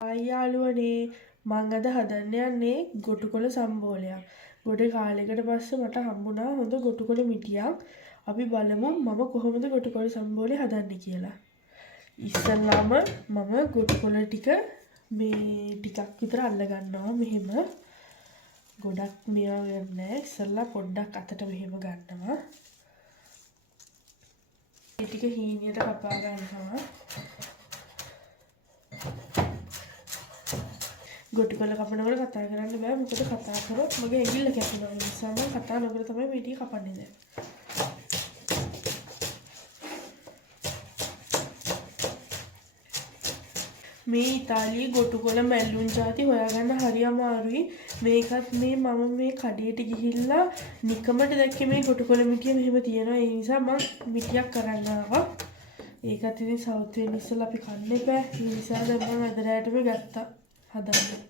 අයියාළුවනේ මං අද හදන්න යන්නේ ගොටුකොළ සම්බෝලයක්. ගොඩේ කාලෙකට පස්සේ මට හම්බුණා හොඳ ගොටුකොළ මිටියක්. අපි බලමු මම කොහොමද ගොටුකොළ සම්බෝලේ හදන්නේ කියලා. ඉස්සෙල්ලාම මම ගොටුකොළ ටික මේ ටිකක් විතර අල්ල ගන්නවා මෙහෙම. ගොඩක් මේවා ගන්නෑ. ඉස්සෙල්ලා පොඩ්ඩක් අතට මෙහෙම ගන්නවා. මේ ටික හීනියට කපා ගන්නවා. ගොටුකොළ කපනකොට කතා කරන්න බෑ මොකද කතා කරොත් මගේ ඇඟිල්ල කැපෙනවා. ඒ නිසා මම කතා නොකර තමයි මේ ටික කපන්නේ දැන්. මේ ඉතාලියේ ගොටුකොළ මැල්ලුම් ಜಾති හොයාගන්න හරි අමාරුයි. මේකත් මම මේ කඩේට ගිහිල්ලා නිකමට දැක්කේ මේ ගොටුකොළ මිටිය මෙහෙම තියෙනවා. ඒ නිසා මම මිටියක් කරන්න ආවා. ඒකත් ඉතින් සවුත් වෙන්න ඉස්සෙල්ලා අපි කන්න එපා. ඒ නිසා දැන් මම අද රැටම ගත්තා හදන්න.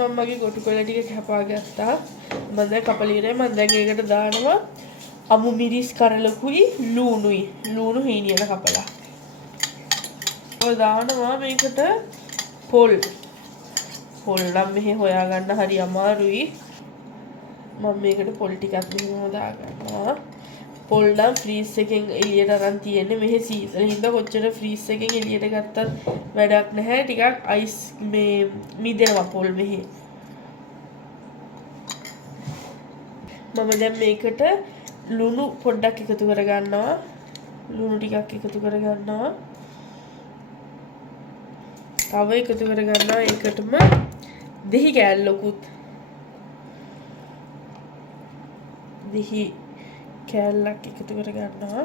මම මගේ ගොටුකොළ ටික කපා ගත්තා. මම දැන් කපලිරේ මම දැන් ඒකට දානවා අමු මිරිස් කරලකුයි ලූණුයි. ලූණු හීනියට කපලා. ඔය දානවා මේකට පොල්. පොල් නම් මෙහෙ හොයාගන්න හරි අමාරුයි. මම මේකට පොල් ටිකක් මෙහෙම දාගන්නවා. පොල් නම් ෆ්‍රීස් එකෙන් එළියට අරන් තියෙන්නේ. මෙහෙ සීසල් හින්දා කොච්චර ෆ්‍රීස් එකෙන් එළියට ගත්තත් වැඩක් නැහැ. ටිකක් අයිස් මේ මිදෙනවා පොල් මෙහෙ. මම දැන් මේකට ලුණු පොඩ්ඩක් එකතු කර ගන්නවා. ලුණු ටිකක් එකතු කර ගන්නවා. තව එකතු කර ගන්නවා ඒකටම දෙහි කෑල්ලකුත්. දෙහි කෑල්ලක් එකතු කර ගන්නවා.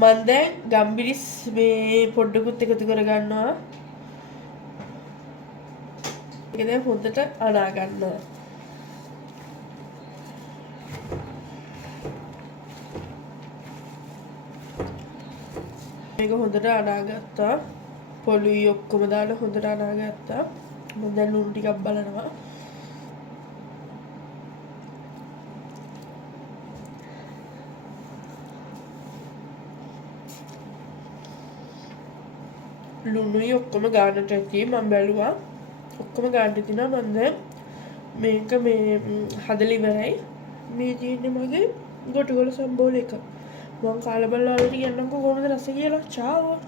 මම දැන් ගම්බිරිස් මේ පොඩ්ඩකුත් එකතු කර ගන්නවා. ඒක දැන් හොඳට අනා ගන්නවා. මේක හොඳට අනාගත්තා. පොළුයි ඔක්කොම දාලා හොඳට අනාගත්තා. මම දැන් ලුණු ටිකක් බලනවා. ලුණුයි ඔක්කොම ගානට ඇති මම බැලුවා. ඔක්කොම ගානට තියනවා. මම දැන් මේක මේ හදලා ඉවරයි. මේ තියෙන්නේ මගේ ගොටුකොළ සම්බෝල එක. මම කාලා බලලා ඔයාලට කියන්නම්කෝ කොහොමද රස කියලා. චාවෝ.